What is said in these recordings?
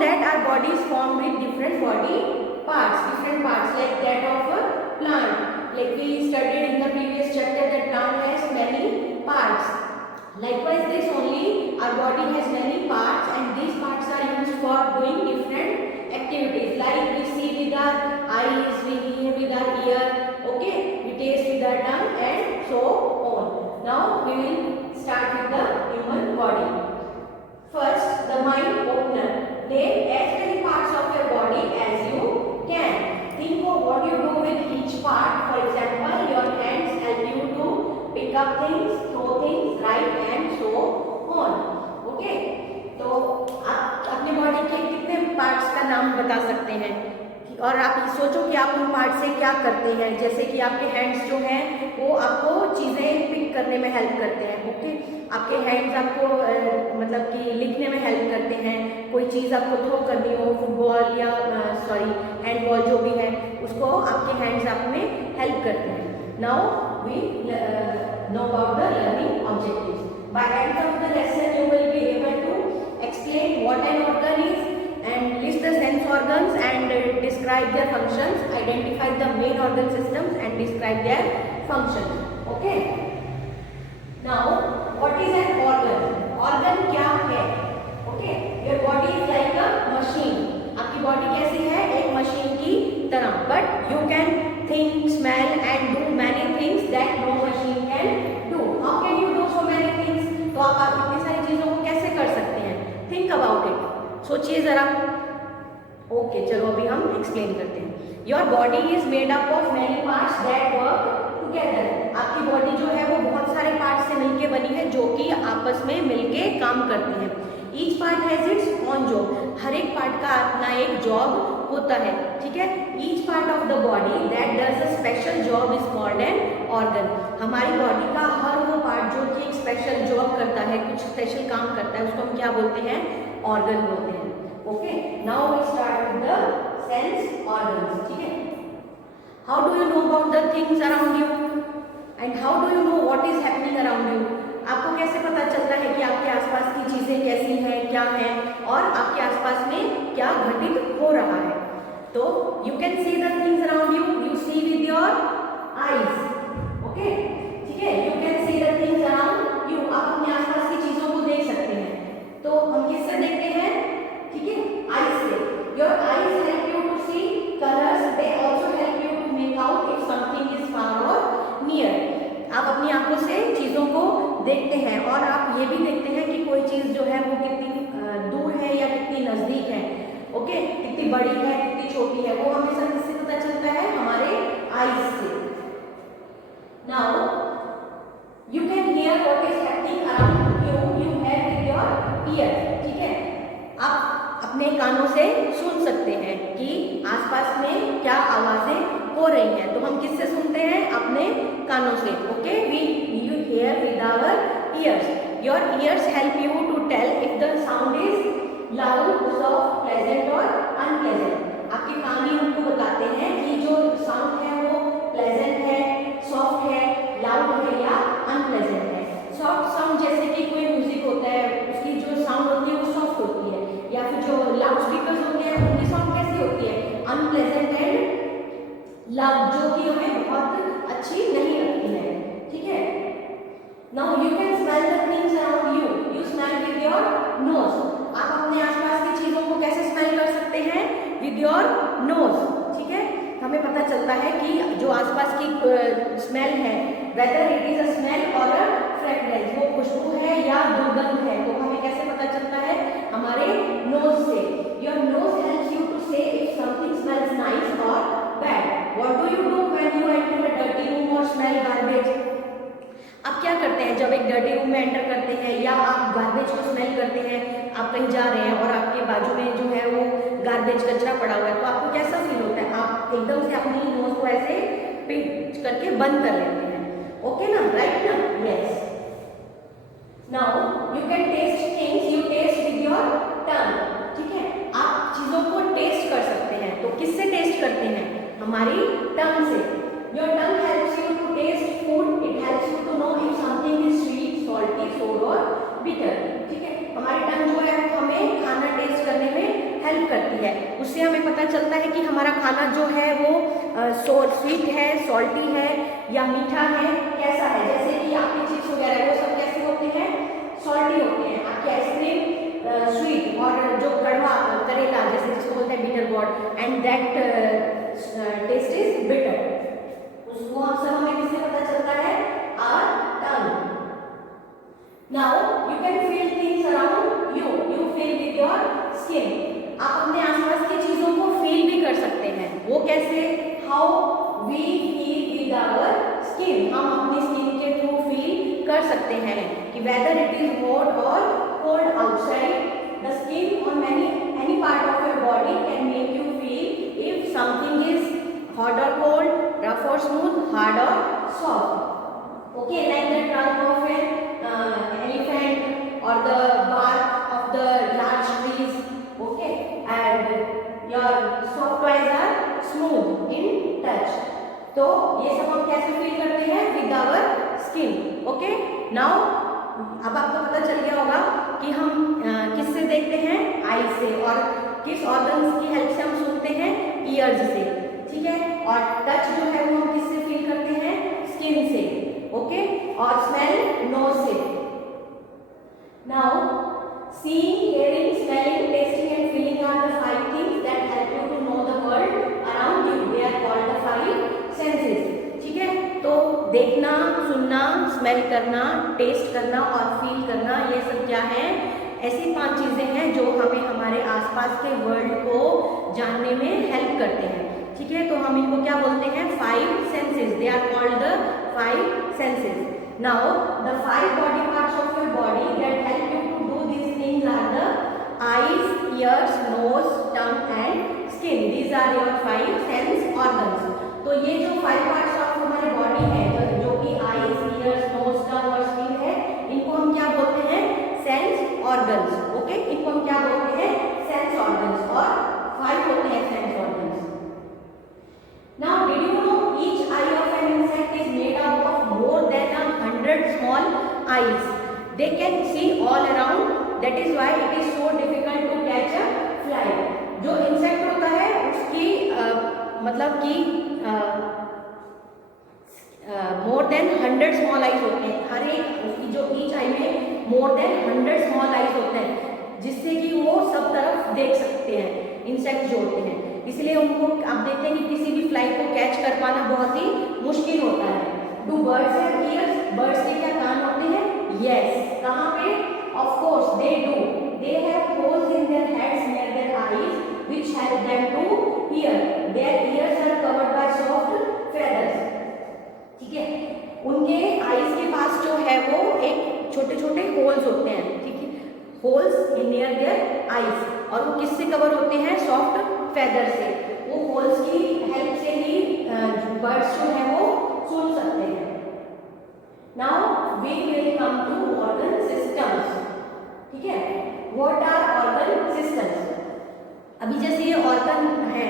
that our body is formed with different body parts like that of a plant. Like we studied in the previous chapter that plant has many parts. Likewise, this only our body has many parts, and these parts are used for doing different activities. Like we see with our eyes, we hear with our ear, okay, we taste with our tongue, and so on. Now we will start with the human body. First, the mind opener. Name as many parts of your body as you can. Think of what you do with each part. For example, your hands help you to pick up things, throw things, write, and so on. Okay? तो आप अपने body के कितने parts का नाम बता सकते हैं, और आप सोचो कि आप उन पार्ट से क्या करते हैं। जैसे कि आपके हैंड्स जो हैं वो आपको चीज़ें पिक करने में हेल्प करते हैं। ओके, आपके हैंड्स आपको मतलब कि लिखने में हेल्प करते हैं। कोई चीज़ आपको थ्रो करनी हो, फुटबॉल या हैंडबॉल जो भी है, उसको आपके हैंड्स आप में हेल्प करते हैं। Now we know about the learning objectives. By end of the lesson you will be able to explain what an organ is and list the sense organs and describe their functions, identify the main organ systems and describe their functions. Okay, now what is an organ क्या है? Okay, your body is like a machine. आपकी body कैसी है? एक machine की तरह, but you can think, smell and do many things that no machine can do. How can you do so many things? तो आप इतनी सारी चीजों को कैसे कर सकते हैं? थिंक अबाउट इट, सोचिए जरा। ओके, चलो अभी हम एक्सप्लेन करते हैं। Your body is made up of many parts that work together. आपकी बॉडी जो है वो बहुत सारे पार्ट्स से मिलके बनी है जो कि आपस में मिलके काम करती हैं। Each part has its own job. हर एक पार्ट का अपना एक जॉब होता है, ठीक है। Each part of the body that does a special job is called an organ. हमारी बॉडी का हर वो पार्ट जो कि एक स्पेशल जॉब करता है, कुछ स्पेशल काम करता है, उसको हम क्या बोलते हैं? ऑर्गन बोलते हैं। Okay, now we start with the sense organs, ठीक है। How do you know about the things around you and how do you know what is happening around you? आपको कैसे पता चलता है कि आपके आसपास की चीजें कैसी हैं, क्या हैं, और आपके आसपास में क्या घटित हो रहा है? तो you can see the things around you, you see with your eyes, okay, ठीक है। You can see the things around you, आप अपने आसपास की चीजों को देख सकते हैं। तो हम किससे देखते हैं? ठीक है, आईज से। Your eyes help you to see colours, they also help you to make out if something is far और नियर. आप अपनी आंखों से चीजों को देखते हैं और आप ये भी देखते हैं कि कोई चीज जो है वो कितनी दूर है या कितनी नजदीक है। ओके, कितनी बड़ी है, कितनी छोटी है, वो हमेशा किससे पता चलता है? हमारे आईज से। Now you can hear what is happening around you, you have with your year, ठीक है। आप अपने कानों से सुन सकते हैं कि आसपास में क्या आवाजें हो रही हैं। तो हम किससे सुनते हैं? अपने कानों से। Okay, we you hear with our ears. Your ears help you to tell if the sound is loud, soft, pleasant और अनप्लेजेंट. आपके कान ही हमको बताते हैं कि जो साउंड है वो प्लेजेंट है, सॉफ्ट है, लाउड है या अनप्लेजेंट है. सॉफ्ट साउंड जैसे कि कोई म्यूजिक होता है, उसकी जो साउंड होती है वो सॉफ्ट होती है, या फिर जो लाउड स्पीकर्स होते हैं उनकी साउंड कैसी होती है? अनप्लेजेंट एंड लाउड, जो कि हमें बहुत अच्छी नहीं लगती है, ठीक है। Now you can smell the things around you, you smell with your nose. आप अपने आसपास की चीजों को कैसे स्मेल कर सकते हैं? विद योर नोज, ठीक है। हमें पता चलता है कि जो आसपास की स्मेल है, whether it is a smell और अ फ्रेग्रेंस, वो खुशबू है या दुर्गंध है, तो हमें कैसे पता चलता है? हमारे नोज से. Your nose helps you to say if something smells nice और bad. What do you do when you enter a dirty room or smell garbage? आप क्या करते हैं जब एक डर्टी रूम में एंटर करते हैं या आप गार्बेज को स्मेल करते हैं? आप कहीं जा रहे हैं और आपके बाजू में जो है वो गार्बेज कचरा पड़ा हुआ है, तो आपको कैसा फील होता है? आप एकदम से अपनी नोज को ऐसे पिंच करके बंद कर लेते हैं। ओके ना, राइट ना? Yes. Now you can taste things, you taste with your tongue, ठीक है। आप चीजों को टेस्ट कर सकते हैं। तो किससे टेस्ट करते हैं? हमारी टंग से. Your tongue helps you to taste food, it helps you to know if something is sweet, salty, sour और बिटर, ठीक है। हमारी टंग जो है हमें खाना टेस्ट करने में हेल्प करती है। उससे हमें पता चलता है कि हमारा खाना जो है वो स्वीट है, सॉल्टी है या मीठा है, कैसा है। जैसे कि आपके चिप्स वगैरह वो सब कैसे होते हैं, सॉल्टी होते हैं। आपकी आइसक्रीम स्वीट, और जो कड़वा करेला जैसे जिसको बोलते हैं bitter gourd, and that taste is bitter. उसको हम सब हमें किससे पता चलता है, our tongue. Now you can feel things around you, you feel with your skin. आप अपने आसपास की चीजों को फील भी कर सकते हैं। वो कैसे, how we feel with our skin, हम अपनी स्किन के थ्रू फील कर सकते हैं कि वेदर इट इज हॉट और cold outside, the skin on any part of your body can make you feel if something is hot or cold, rough or smooth, hard or soft. Okay, like the trunk of an elephant or the bark of the large trees. Okay, and your soft toys are smooth in touch. तो ये सब हम कैसे feel करते हैं, with our skin. Okay, now अब आपको पता चल गया होगा कि हम किससे देखते हैं, आई से, और किस ऑर्गन्स की हेल्प से हम सुनते हैं, ईयर्स से। ठीक है, और टच जो है वो हम किससे फील करते हैं, स्किन से। ओके, और स्मेल नोज से। Now seeing, hearing, smelling, tasting and feeling are the 5 things that help you to know the world around you. They are called the 5 senses. ठीक है, तो देखना, सुनना, स्मेल करना, टेस्ट करना और फील करना, ये सब क्या है, ऐसी 5 चीजें हैं जो हमें हमारे आसपास के वर्ल्ड को जानने में हेल्प करते हैं। ठीक है, तो हम इनको क्या बोलते हैं, 5 senses. They are called the 5 senses. Now the 5 body parts of your body that help you to do these things are the eyes, ears, nose, tongue and skin. These are your 5 sense organs. तो ये जो 5 parts of हमारी body है, जो कि eyes, ears, nose, टंग और skin है, इनको हम क्या बोलते हैं, सेंस ऑर्गन्स। ओके, इनको हम क्या बोलते हैं, सेंस ऑर्गन्स, और 5 होते हैं sense organs. Now did you know each eye of an insect is made up of more than 100 small eyes. They can see all around, that is why it is so difficult to catch a fly. जो insect होता है उसकी मतलब कि मोर than 100 small eyes होते हैं। हर एक उसकी जो ईच आई में मोर देन 100 स्मॉल आइज होते हैं, जिससे कि वो सब तरफ देख सकते हैं, इंसेक्ट जो होते हैं। इसलिए उनको आप देखते हैं कि किसी भी फ्लाई को कैच कर पाना बहुत ही मुश्किल होता है। Do birds have years, birds के क्या कान होते हैं, यस। कहाँ पे, of course they do. They have holes in their heads near their eyes which help them to hear. Their ears are covered by soft feathers. ठीक है, उनके eyes के पास जो है वो एक छोटे छोटे होल्स होते हैं। ठीक है, holes in near their eyes, और वो किससे कवर होते हैं, सॉफ्ट फेदर से। वो होल्स की हेल्प से ही बर्ड्स जो है वो सुन सकते हैं। Now we will come to organ systems. ठीक है, व्हाट आर ऑर्गन सिस्टम्स। अभी जैसे ये ऑर्गन है,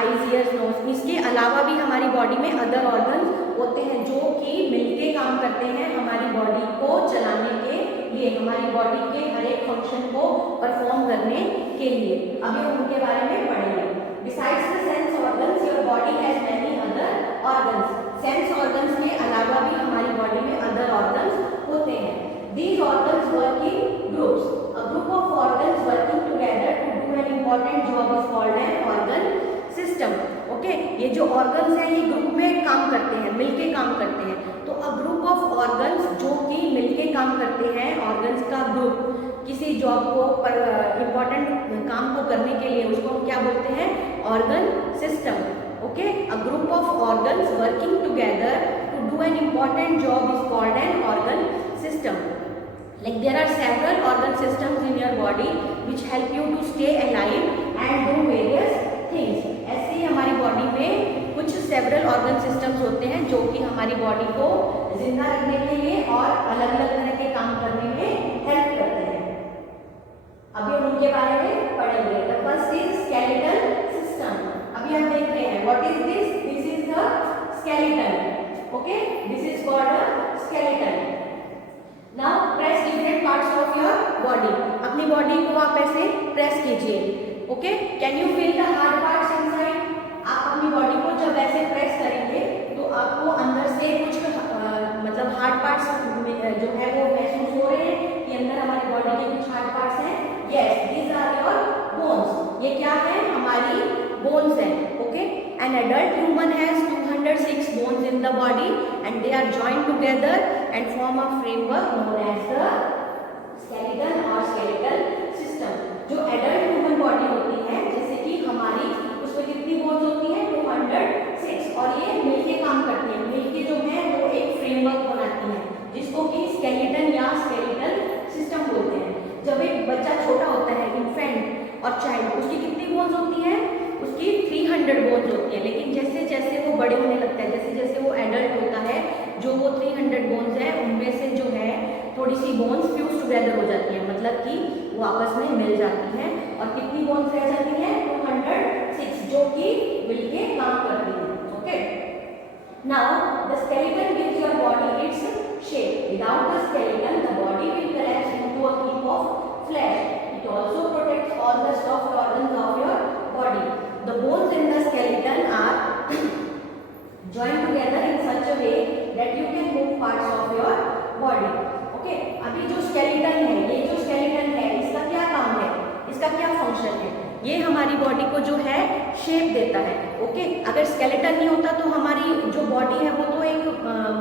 आईज, ईयर्स, नोज, इसके अलावा भी हमारी बॉडी में अदर ऑर्गन होते हैं जो कि मिलके काम करते हैं हमारी बॉडी को चलाने के लिए, हमारी बॉडी के हर एक फंक्शन को परफॉर्म करने के लिए। अभी हम उनके बारे में पढ़ेंगे। Besides the sense organs your body has many other organs. Sense organs के अलावा भी हमारी बॉडी में अदर ऑर्गन्स होते हैं। These organs work in groups. A group of organs working together to do an important job is called an organ system. Okay? ये जो organs हैं ये ग्रुप में काम करते हैं, मिलके काम करते हैं। तो a group of organs जो कि मिलके काम करते हैं, organs का ग्रुप किसी जॉब को इम्पोर्टेंट काम को करने के लिए, उसको हम क्या बोलते हैं, organ system. Okay? A group of organs working together to do an important job is called an organ system. Like there are several organ systems in your body which help you to stay alive and do various things. ऐसे ही हमारी body में कुछ several organ systems होते हैं जो कि हमारी body को जिंदा रखने के लिए और अलग अलग तरह के काम करने में हेल्प करते हैं। अभी हम उनके बारे में पढ़ेंगे। The first is skeletal system. अभी हम देख रहे हैं what is this? This is the skeleton. Okay? This is called a skeleton. Now press different parts of your body. अपनी बॉडी को आप ऐसे प्रेस कीजिए। Okay, can you feel the hard parts inside? आप अपनी बॉडी को जब ऐसे प्रेस करेंगे तो आपको अंदर से कुछ मतलब हार्ड पार्ट्स जो है वो महसूस हो रहे हैं कि अंदर हमारी बॉडी के कुछ हार्ड पार्ट्स हैं। Yes, these are your bones. ये क्या है? हमारी बोन्स है। Okay, an adult human has 206 bones in the body and they are joined together and form a framework known as the skeleton और skeletal system. जो adult human body होती है, जैसे कि हमारी, उसमें कितनी बोन्स होती है? 206, और ये मिलके काम करती है। मिलके जो है वो एक फ्रेमवर्क बनाती है जिसको कि स्केलेटन या स्केलेटल सिस्टम बोलते हैं। जब एक बच्चा छोटा होता है, इन्फेंट और चाइल्ड, उसकी कितनी बोन्स होती है? उसकी 300 बोन्स होती है। लेकिन जैसे जैसे वो बड़े होने लगता है, जैसे जैसे वो एडल्ट होता है, जो वो 300 बोन्स है उनमें से जो है थोड़ी सी बोन्स फ्यूज टुगेदर हो जाती है, मतलब कि वो आपस में मिल जाती हैं। और कितनी बोन्स रह जाती हैं? 206, जो कि मिलके काम करती हैं। Okay, now the skeleton gives your body its shape. Without the skeleton the body will collapse into a heap of flesh. It also protects all the soft organs of your body. The bones in the skeleton are joined together in such a way that you can move parts of your body. Okay, अभी जो skeleton है, ये जो skeleton है, इसका क्या काम है? इसका क्या फंक्शन है? ये हमारी बॉडी को जो है शेप देता है। ओके, अगर स्केलेटन नहीं होता तो हमारी जो बॉडी है वो तो एक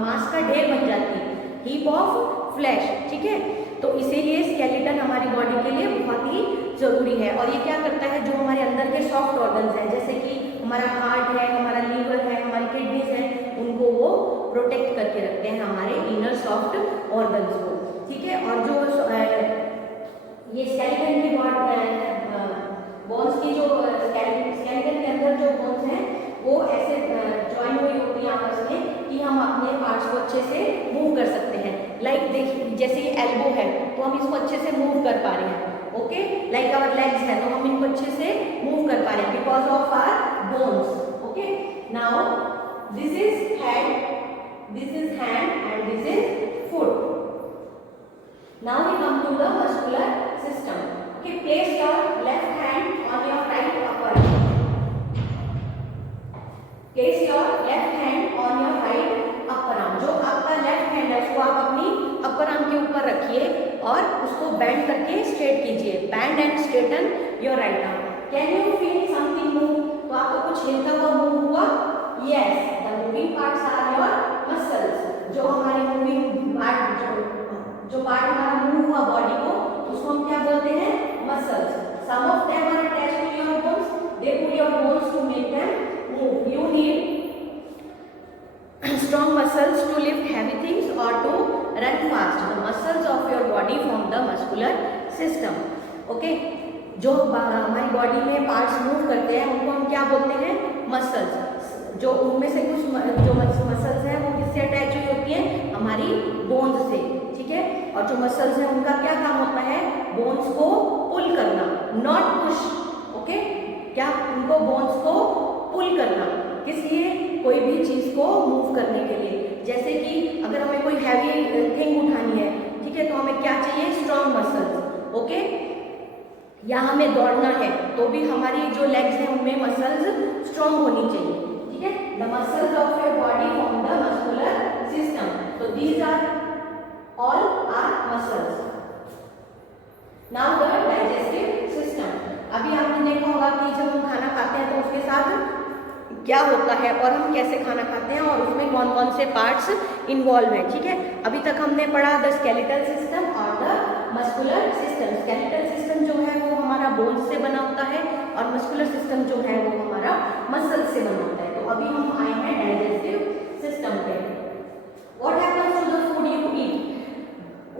मांस का ढेर बन जाती, हीप ऑफ फ्लैश। ठीक है, तो इसीलिए स्केलेटन हमारी बॉडी के लिए बहुत ही जरूरी है। और ये क्या करता है? जो हमारे अंदर के सॉफ्ट ऑर्गन्स हैं, जैसे कि हमारा हार्ट है, हमारा लीवर है, हमारी किडनीज है, उनको वो प्रोटेक्ट करके रखते हैं, हमारे इनर सॉफ्ट ऑर्गन्स को। ठीक है, और जो ये स्केलेटन की बोन्स की जो स्केलेटन के अंदर जो बोन्स हैं वो ऐसे ज्वाइन हुई होती है आपस में कि हम अपने पार्ट्स को अच्छे से मूव कर सकते हैं। लाइक देखिए, जैसे ये एल्बो है तो हम इसको अच्छे से मूव कर पा रहे हैं। ओके, लाइक आवर लेग्स है तो हम इनको अच्छे से मूव कर पा रहे हैं because of our bones. Okay, now this is hand and this is foot. Now we come to the muscular system. Okay, place your left hand on your right upper arm. Place your left hand on your right upper arm. जो आपका left hand है उसको आप अपनी upper arm के ऊपर रखिए और उसको बेंड करके स्ट्रेट कीजिए। Bend and straighten your right arm. Can you feel something move? तो आपको कुछ हिलता हुआ मूव हुआ? Yes, the moving parts are your muscles. जो हमारे मूविंग पार्ट, जो पार्ट हमारा मूव हुआ बॉडी को, उसको हम क्या बोलते हैं? Muscles. Some of them are attached to your bones, they pull your bones to make them move. You need strong muscles to lift heavy things or to run fast. The muscles of your body form the muscular system. Okay, जो हमारी body में parts move करते हैं उनको हम क्या बोलते हैं? मसल्स। जो उनमें से कुछ जो मसल्स हैं वो किससे अटैच हुई होती हैं? हमारी बोन्स से। ठीक है, और जो मसल्स हैं उनका क्या काम होता है? बोन्स को पुल करना, नॉट पुश। ओके, क्या? उनको बोन्स को पुल करना। किस लिए? कोई भी चीज को मूव करने के लिए। जैसे कि अगर हमें कोई हैवी थिंग उठानी है, ठीक है, तो हमें क्या चाहिए? Strong muscles. ओके, या हमें दौड़ना है तो भी हमारी जो लेग्स हैं उनमें मसल्स स्ट्रॉन्ग होनी चाहिए। ठीक है, the muscles of your body form the muscular system. तो these are all are muscles. Now the digestive system. अभी आपने देखा होगा कि जब हम खाना खाते हैं तो उसके साथ क्या होता है और हम कैसे खाना खाते हैं और उसमें कौन कौन से पार्ट्स इन्वॉल्व हैं। ठीक है, अभी तक हमने पढ़ा द स्केलेटल सिस्टम और the muscular system. Skeletal system जो है वो हमारा बोन्स से बना होता है और मस्कुलर सिस्टम जो है वो हमारा मसल से बना होता है। तो अभी हम आए हैं डाइजेस्टिव सिस्टम पे। What happens to the food you eat?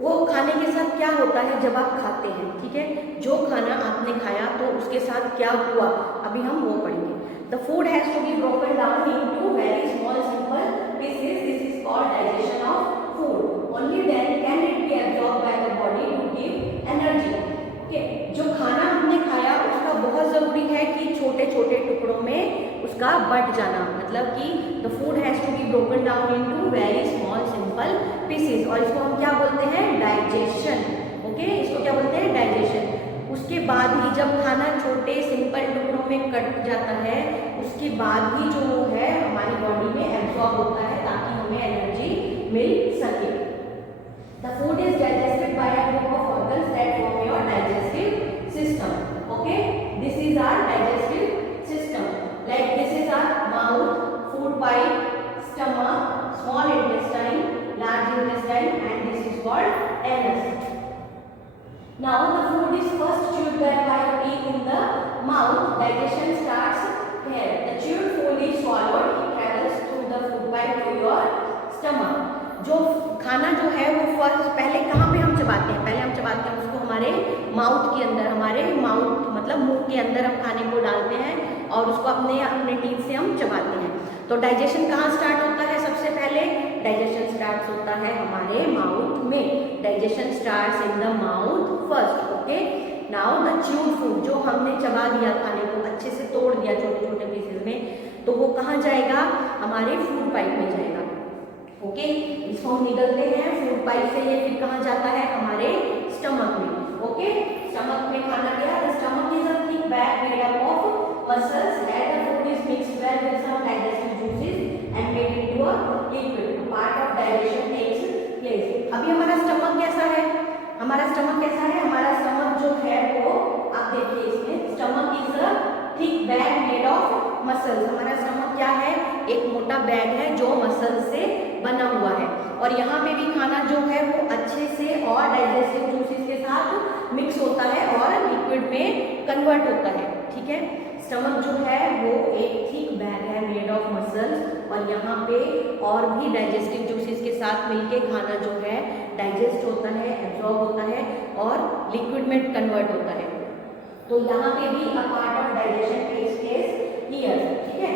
वो खाने के साथ क्या होता है जब आप खाते हैं? ठीक है, जो खाना आपने खाया तो उसके साथ क्या हुआ, अभी हम वो पढ़ेंगे। The food has to be broken down into very small simple pieces. This is called digestion of food. Only then can it be absorbed by the body to give energy. Okay, जो खाना हमने खाया उसका बहुत जरूरी है कि छोटे छोटे टुकड़ों में उसका बट जाना, मतलब कि the food has to be broken down into very small simple pieces और इसको हम क्या बोलते हैं? डाइजेशन। ओके, इसको क्या बोलते हैं? डाइजेशन। उस उसके बाद ही जब खाना छोटे सिंपल टुकड़ों में कट जाता है उसके बाद ही जो है हमारी बॉडी में एब्जॉर्ब होता है ताकि हमें एनर्जी मिल सके। The food is digested by a group of organs that form your digestive system. Okay, this is our digestive system. Like this is our mouth, food pipe, stomach, small intestine, large intestine, and this is called anus. Now the food is first chewed back by your teeth in the mouth. Digestion starts here. The chewed food is swallowed. It travels through the food pipe to your stomach. जो खाना जो है वो first पहले कहाँ पे हम चबाते हैं? पहले हम चबाते हैं उसको हमारे माउथ के अंदर, हमारे माउथ मतलब मुंह के अंदर हम खाने को डालते हैं और उसको अपने टीथ से हम चबाते हैं। तो डाइजेशन कहाँ स्टार्ट होता है? सबसे पहले डाइजेशन स्टार्ट होता है हमारे माउथ में। Digestion starts in the mouth first. Okay, now the chewed food, जो हमने चबा दिया खाने को, अच्छे से तोड़ दिया छोटे छोटे पीसेस में, तो वो कहाँ जाएगा? हमारे फूड पाइप में जाएगा। ओके, इसको हम निगलते हैं फूड पाइप से, ये फिर कहाँ जाता है? हमारे स्टमक में। ओके, स्टमक में खाना गया। The stomach is a thick bag made up of muscles and the food is mixed well with some digestive juices and made into a liquid. Part of digestion takes place. अभी हमारा stomach कैसा है? हमारा stomach कैसा है? हमारा stomach जो है वो आप देखिए इसमें, stomach is a thick bag made of muscles. हमारा स्टमक क्या है? एक मोटा बैग है जो मसल से बना हुआ है और यहाँ पे भी खाना जो है वो अच्छे से और डाइजेस्टिव जूसेस के साथ मिक्स होता है और लिक्विड में कन्वर्ट होता है। ठीक है, स्टमक जो है वो एक थिक बैग है मेड ऑफ मसल्स और यहाँ पे और भी डाइजेस्टिव जूसेस के साथ मिलके खाना जो है डाइजेस्ट होता है, एब्जॉर्ब होता है और लिक्विड में कन्वर्ट होता है। तो यहाँ पे भी a part of digestion takes place here. ठीक है,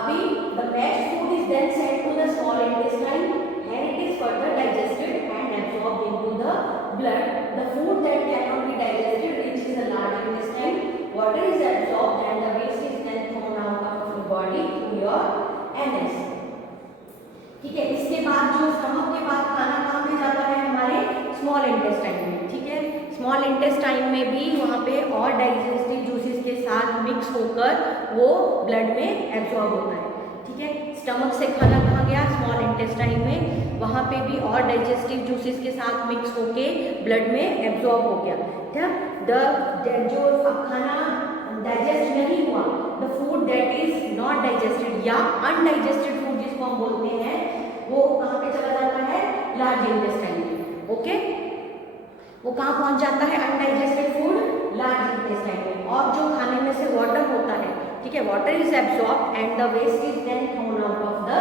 अभी the mashed food is then sent to the small intestine, here it is further digested and absorbed into the blood. The food that cannot be digested reaches the large intestine. Water is absorbed and the waste is then thrown out of your body through your anus. ठीक है, इसके बाद जो stomach के बाद खाना कहाँ पे जाता है? हमारे स्मॉल इंटेस्टाइन में। ठीक है, स्मॉल इंटेस्टाइन में भी वहाँ पे और डाइजेस्टिव जूसेस के साथ मिक्स होकर वो ब्लड में एब्जॉर्ब होता है। ठीक है, स्टमक से खाना कहाँ गया? स्मॉल इंटेस्टाइन में, वहाँ पे भी और डाइजेस्टिव जूसेस के साथ मिक्स होके ब्लड में एब्जॉर्ब हो गया। जो खाना डाइजेस्ट नहीं हुआ, the food that is not digested या अनडाइजेस्टेड फूड जिसको हम बोलते हैं, वो कहाँ पे चला जाता है? लार्ज इंटेस्टाइन में। ओके, वो कहाँ पहुंच जाता है? अनडाइजेस्टेड फूड लार्ज इंटेस्टाइन में। और जो खाने में से वाटर होता है, ठीक है, water is absorb and the waste is then thrown out of the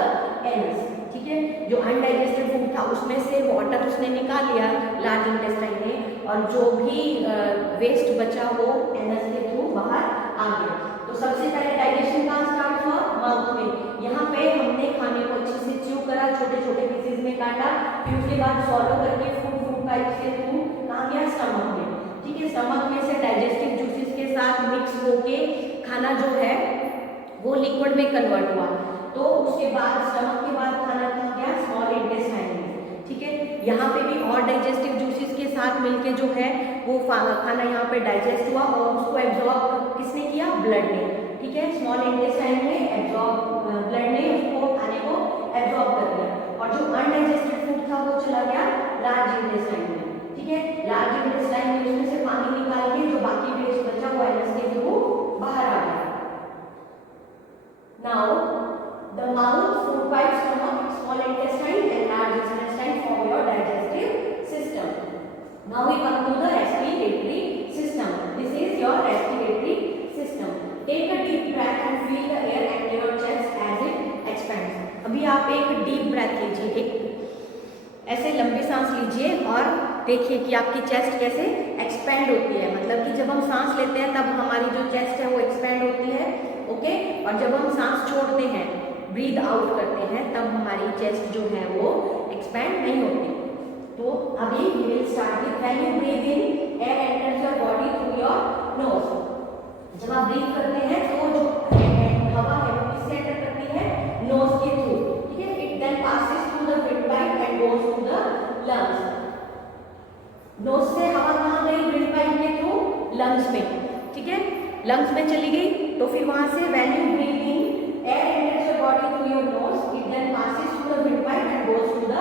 anus. ठीक है, जो अनडाइजेस्टेड फूड था उसमें से वाटर उसने निकाल लिया लार्ज इंटेस्टाइन में और जो भी वेस्ट बचा वो एनस के थ्रू बाहर आ गया। तो सबसे पहले डाइजेशन कहाँ स्टार्ट हुआ? माउथ में। यहाँ पे हमने खाने को अच्छे से च्यू करा, छोटे छोटे पीसेस में काटा, फिर उसके बाद सॉलो करके फूड पाइप के थ्रू कहाँ गया? स्टमक में। ठीक है, स्टमक में से डाइजेस्टिव जूसेस के साथ मिक्स होके खाना जो है वो लिक्विड में कन्वर्ट हुआ। तो उसके बाद स्टमक के बाद खाना कहाँ गया? स्मॉल इंटेस्टाइन में। ठीक है, यहाँ पे भी और डाइजेस्टिव जूसेस के साथ मिलके जो है वो खाना यहाँ पे डाइजेस्ट हुआ और उसको एब्जॉर्ब किसने किया? ब्लड ने। ठीक है, स्मॉल इंटेस्टाइन में एब्जॉर्ब, ब्लड ने उसको खाने को एब्जॉर्ब कर दिया और जो अनडाइजेस्टेड फूड था वो चला गया लार्ज इंटेस्टाइन में। ठीक है, लार्ज इंटेस्टाइन में उसमें से पानी निकाल के जो बाकी वेस्ट बचा वो एनस के थ्रू बाहर आ गया। Now the mouth, food pipe, stomach, small intestine and large intestine form your digestive system. Now we come to the respiratory system. This is your respiratory system. Take a deep breath and feel the air at your chest as it expands. अभी आप एक deep breath लीजिए, एक ऐसे लंबी सांस लीजिए और देखिए कि आपकी चेस्ट कैसे एक्सपेंड होती है। मतलब कि जब हम सांस लेते हैं तब हमारी जो चेस्ट है वो एक्सपेंड होती है। ओके, और जब हम सांस छोड़ते हैं, ब्रीद आउट करते हैं, तब हमारी चेस्ट जो है वो एक्सपेंड नहीं होती। तो अभी we will start with when you breathe in, air enters your body through your nose. जब आप ब्रीथ करते हैं तो जो हवा है वो किससे एंटर करती है? नोज के थ्रू। ठीक है, it then passes through the wind pipe and goes to the lungs. Nose से हवा कहाँ गई? विंड पाइप के थ्रू लंग्स में, ठीक है, लंग्स में चली गई तो फिर वहां से when you breathe in air enters your body through your nose, it then passes through the windpipe and goes to the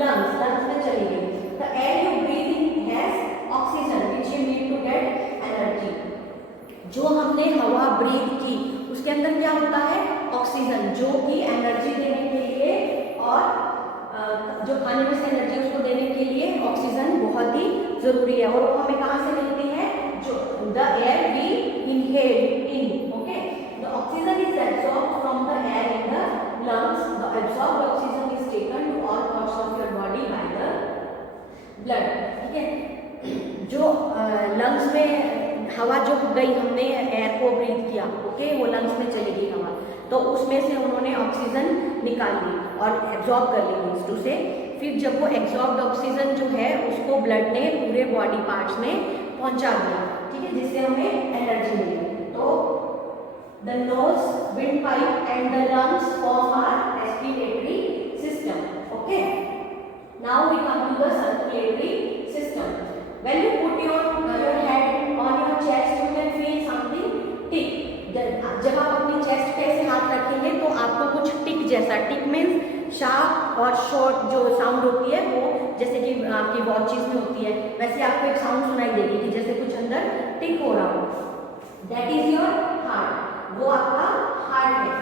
lungs, lungs में चली गई। The air you breathe in has oxygen which you need to get energy. जो हमने हवा breathe की उसके अंदर क्या होता है, ऑक्सीजन, जो कि एनर्जी देने के लिए और जो खाने में से एनर्जी उसको देने के लिए ऑक्सीजन बहुत ही जरूरी है। और वो हमें कहाँ से मिलती है, जो the air we inhale in, okay, the oxygen is absorbed from the air in the lungs, the absorbed oxygen is taken to all parts of your body by the blood, ठीक है। जो लंग्स में हवा जो गई, हमने air को breathe किया, ओके, वो लंग्स में चली गई हवा, तो उसमें से उन्होंने ऑक्सीजन निकाल ली और एब्जॉर्ब कर ली मीन्स टू से। फिर जब वो एब्जॉर्ब्ड ऑक्सीजन जो है उसको ब्लड ने पूरे बॉडी पार्ट्स में पहुंचा दिया, ठीक है, जिससे हमें एनर्जी मिली। तो the nose, wind pipe and the lungs form our respiratory system, okay. Now we come to the circulatory system. When you put your head on your chest, you can feel something tick. जब आप अपनी chest पे ऐसे हाथ रखेंगे तो आपको कुछ टिक जैसा, टिक मीन्स शार्प और शॉर्ट जो साउंड होती है वो जैसे कि आपकी वॉचेस में होती है, वैसे आपको एक साउंड सुनाई देगी कि जैसे कुछ अंदर टिक हो रहा हो। दैट इज योर हार्ट, वो आपका हार्ट है,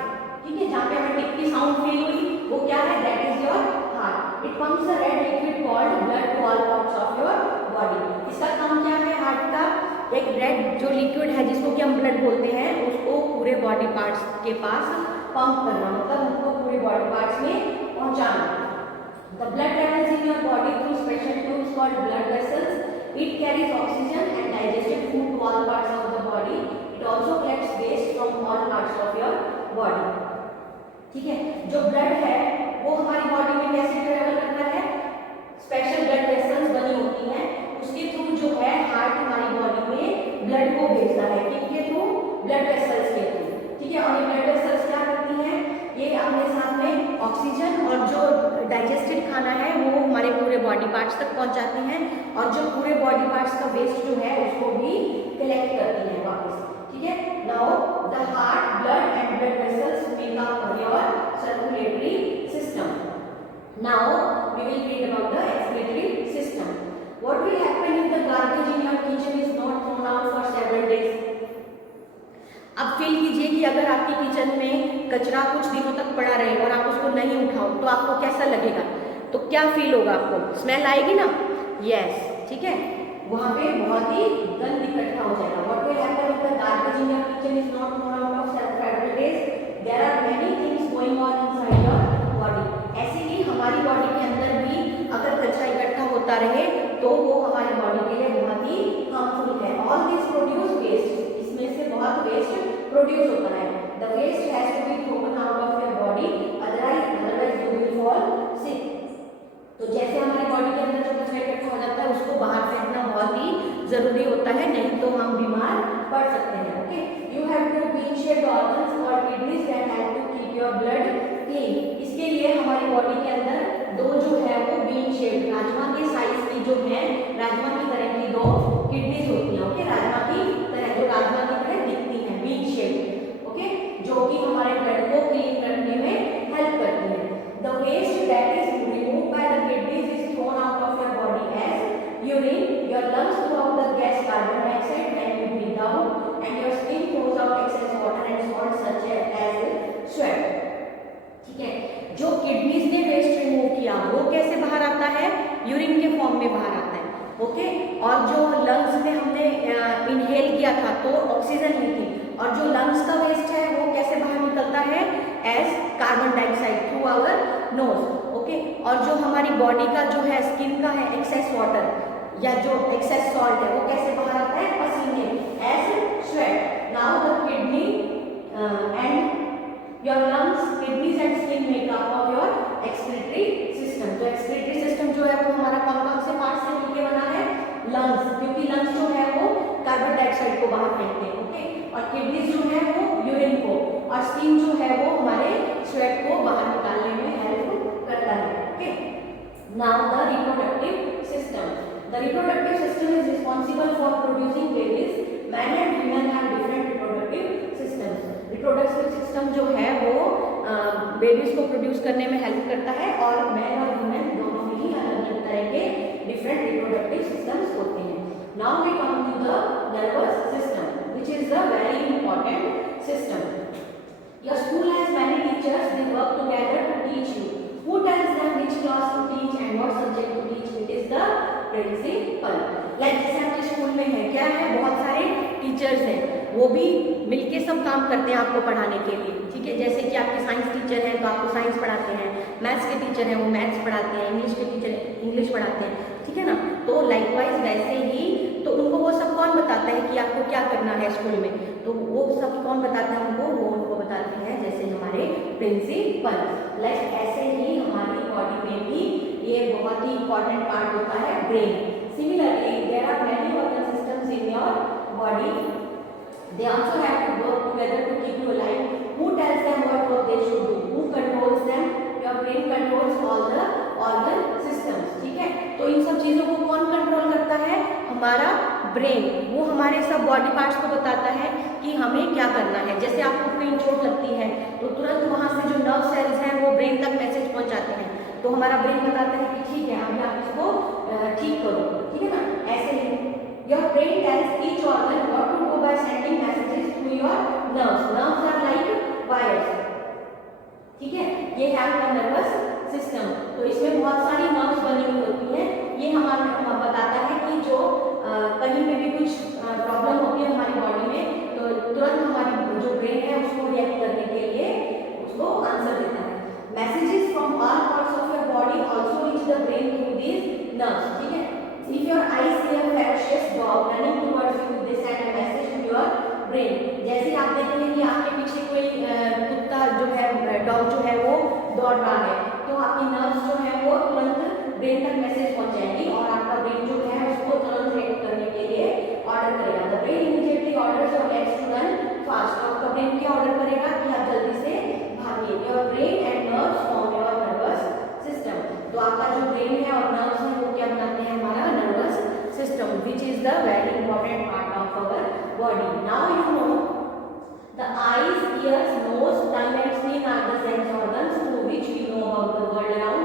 ठीक है, जहाँ पे हमें टिक की साउंड फील हुई वो क्या है, that is your heart. It pumps the red liquid called blood to all parts of your body. इसका काम क्या है हार्ट का, एक रेड जो लिक्विड है जिसको कि हम ब्लड बोलते हैं उसको पूरे बॉडी पार्ट्स के पास पंप करना, मतलब उनको पूरे बॉडी पार्ट्स में पहुंचाना। The blood travels in your body through special tubes called blood vessels. It carries oxygen and digested food to all parts of the body. It also collects waste from all parts of your body, ठीक है। जो blood है वो हमारी body में कैसे travel करता है, स्पेशल ब्लड वेसल्स बनी होती हैं, उसके थ्रू जो है हार्ट हमारी बॉडी में ब्लड को भेजता है, किसके थ्रू, ब्लड वेसल्स के थ्रू, ठीक है। और ये ब्लड वेसल्स क्या करती हैं, ये अपने साथ में ऑक्सीजन और जो डाइजेस्टेड खाना है वो हमारे पूरे बॉडी पार्ट्स तक पहुंचाती हैं, और जो पूरे बॉडी पार्ट्स का वेस्ट जो है उसको भी कलेक्ट करती हैं वापस, ठीक है। Now the heart, blood and blood vessels make up your circulatory system. Now we will read about the excretory system. What will happen if the garbage in your kitchen is not thrown out for several days? अब feel कीजिए कि अगर आपकी kitchen में कचरा कुछ दिनों तक पड़ा रहे और आप उसको नहीं उठाओ तो आपको कैसा लगेगा, तो क्या फील होगा, आपको स्मेल आएगी ना, यस, ठीक है, वहाँ पे बहुत ही गंद इकट्ठा हो जाएगा। What will happen if the garbage in your kitchen is not thrown out of several days? There are many things going on inside your body. ऐसे ही हमारी बॉडी के अंदर भी अगर कचरा इकट्ठा होता रहे तो वो हमारी बॉडी के लिए बहुत ही हार्मफुल है। ऑल दिस प्रोड्यूस वेस्ट, इसमें से बहुत वेस्ट प्रोड्यूस होता है। The waste has to be thrown out of your body, otherwise you will fall sick. तो जैसे हमारी बॉडी के अंदर जो कचरा इकट्ठा हो जाता है उसको बाहर फेंकना बहुत ही जरूरी होता है, नहीं तो हम बीमार पड़ सकते हैं, okay. You have to bean shaped organs और kidneys that help to keep your blood clean. इसके लिए हमारी बॉडी के अंदर दो जो है वो बीन शेप, राजमा के साइज की जो है, राजमा की तरह की दो किडनीज होती हैं, ओके, राजमा की तरह, जो राजमा की तरह दिखती हैं, बीन शेप, ओके, जो कि हमारे ब्लड को क्लीन करने में हेल्प करती है। The waste that is removed by the kidneys is thrown out of your body as urine, your lungs throw out the gas carbon dioxide when you breathe out, and your skin throws out excess water and salt such as sweat, ठीक है। जो kidneys ने waste remove किया वो कैसे बाहर आता है, यूरिन के फॉर्म में बाहर आता है, ओके। और जो लंग्स में हमने इनहेल किया था तो ऑक्सीजन ली थी, और जो लंग्स का वेस्ट है वो कैसे बाहर निकलता है, as carbon dioxide through our nose, okay. और जो हमारी बॉडी का जो है स्किन का है एक्सेस वाटर या जो एक्सेस सॉल्ट है वो कैसे बाहर आता है, पसीने, as sweat. Now the kidney and your lungs, kidneys and skin make up of your excretory system। तो excretory system जो है वो हमारा कौन-कौन से पार्ट से मिलकर बना है, लंग्स, क्योंकि लंग्स जो है वो कार्बन डाइऑक्साइड को बाहर फेंकते हैं, ओके, और किडनीज जो है वो यूरिन को, और स्किन जो है वो हमारे स्वेट को बाहर निकालने में हेल्प करता है, okay. Now the reproductive system. The reproductive system is responsible for producing babies. Men and women have different reproductive systems. Reproductive system जो है वो बेबीज को प्रोड्यूस करने में हेल्प करता है, और मैन और वुमेन दोनों में ही अलग अलग तरह के डिफरेंट रिप्रोडक्टिव सिस्टम्स होते हैं. Now we come to the nervous system, which is a very important system. Your school has many teachers. They work together to teach you. Who tells them which class to teach and what subject to teach? It is the principal. Like जैसे आपके school में है, क्या है, बहुत सारे teachers हैं, वो भी मिलके सब काम करते हैं आपको पढ़ाने के लिए. ठीक है, जैसे कि आपके साइंस टीचर हैं तो आपको साइंस पढ़ाते हैं, मैथ्स के टीचर हैं वो मैथ्स पढ़ाते हैं, इंग्लिश के टीचर इंग्लिश पढ़ाते हैं. ठीक है ना. तो लाइकवाइज वैसे ही तो उनको वो सब कौन बताता है कि आपको क्या करना है स्कूल में, तो वो सब कौन बताता है उनको, वो उनको बताते हैं जैसे हमारे प्रिंसिपल. लाइक ऐसे ही हमारी बॉडी में भी ये बहुत ही इंपॉर्टेंट पार्ट होता है brain. Similarly there are many organ systems in your body. They also have to work together to keep you alive. Who tells them what work they should do? Who controls them? Your brain controls all the organ systems. ठीक है, तो इन सब चीज़ों को कौन control करता है, हमारा ब्रेन. वो हमारे सब बॉडी पार्ट्स को बताता है कि हमें क्या करना है. जैसे आपको कहीं चोट लगती है तो तुरंत वहाँ से जो नर्व सेल्स हैं वो ब्रेन तक मैसेज पहुँचाते हैं, तो हमारा ब्रेन बताता है कि ठीक है अभी आप इसको ठीक करो. ठीक है ना. ऐसे ही your brain tells each organ what to do by sending messages through your nerves. Nerves are like wires. ठीक है, ये है आपका नर्वस सिस्टम. तो इसमें बहुत सारी नर्व्स बनी हुई होती हैं. ये हमारा बताता है कि जो कहीं पे भी कुछ प्रॉब्लम होती है हमारी बॉडी में, तो तुरंत हमारी जो ब्रेन है उसको रिएक्ट करने के लिए उसको आंसर देता है. Messages from all parts of your body also reach the brain through these nerves. ठीक है. If your eyes see a ferocious dog running towards you, they send a message to your brain. जैसे आप देखेंगे कि आपके पीछे कोई कुत्ता जो है, डॉग जो है वो दौड़ रहा है, तो आपकी नर्व्स जो है वो तुरंत ब्रेन तक मैसेज पहुंचाएगी और आपका ब्रेन जो है उसको तुरंत रिएक्ट करने के लिए ऑर्डर करेगा. The brain immediately orders your legs to run fast. तो आपका ब्रेन क्या ऑर्डर करेगा कि आप जल्दी से भागिए. Your brain and nerves form your nervous system. तो आपका जो ब्रेन है और नर्व्स है वो क्या बनाते हैं, हमारा nervous system, which is the very important part of our body. Now you know the eyes, ears, nose, tongue and skin are the sense organs through which we know about the world around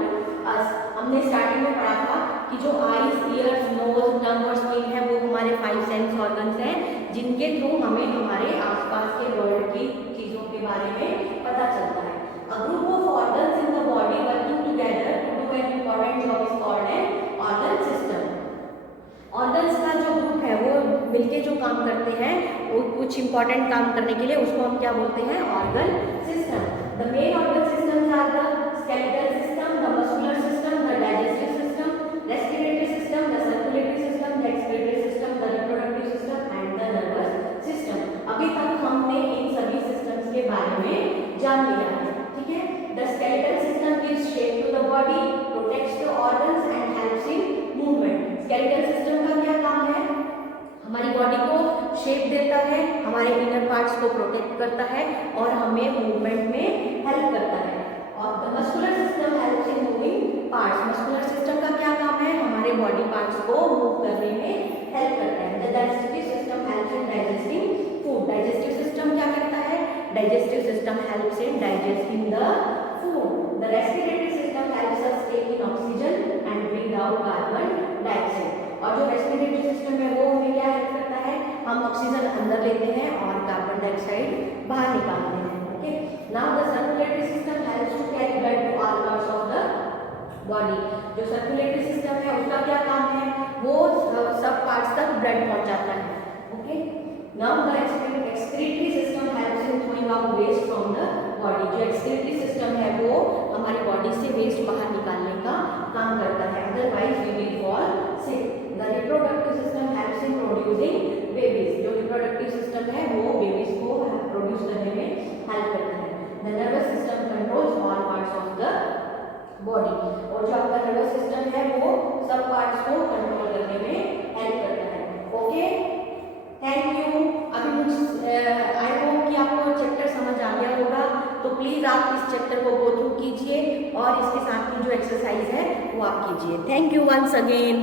us. हमने starting में पढ़ा था कि जो eyes, ears, nose, टंग और skin है वो हमारे 5 सेंस ऑर्गन्स हैं, जिनके थ्रू हमें हमारे आसपास के वर्ल्ड की चीजों के बारे में पता चलता है. A group of organs in the body working together to do an important job is called an organ system. Organs का जो ग्रुप है वो मिलके जो काम करते हैं, वो कुछ इंपॉर्टेंट काम करने के लिए उसको हम क्या बोलते हैं, organ system. The main organ systems are the skeletal system, the muscular system, the digestive system, respiratory system, the circulatory system, the excretory system, the reproductive system and the nervous system. अभी तक हमने इन सभी systems के बारे में जान लिया है. ठीक है. The skeletal system gives shape to the body, protects the organs and helps in movement. Skeletal system का क्या काम है, हमारी बॉडी को शेप देता है, हमारे इनर पार्ट्स को प्रोटेक्ट करता है और हमें मूवमेंट में हेल्प करता है. और the muscular system helps in moving parts. Muscular system का क्या काम है, हमारे बॉडी पार्ट्स को मूव करने में हेल्प करता है. The digestive system helps in digesting food. Digestive system क्या करता है, digestive system helps in digesting the food. The respiratory system helps us take in oxygen and breathe out carbon dioxide. और जो respiratory system है वो हमें क्या help करता है, हम ऑक्सीजन अंदर लेते हैं और कार्बन डाइऑक्साइड बाहर निकालते हैं. Okay. Now the circulatory system helps to carry blood to all parts of the body. जो circulatory system है उसका क्या काम है, वो सब पार्ट्स तक ब्लड पहुंचाता है. Okay. Now the excretory system helps in throwing out waste from the body. जो excretory system है वो हमारी बॉडी से वेस्ट बाहर निकालने का काम करता है, otherwise we will fall sick. The reproductive system helps in producing babies. जो reproductive system है वो babies को प्रोड्यूस करने में हेल्प करता है. The nervous system controls all parts of the body. और जो आपका nervous system है वो सब पार्ट्स को कंट्रोल करने में हेल्प करता है. ओके. Thank you. अभी आई होप कि आपको चैप्टर समझ आ गया होगा, तो प्लीज़ आप इस चैप्टर को गो थ्रू कीजिए और इसके साथ की जो एक्सरसाइज है वो आप कीजिए. Thank you once again.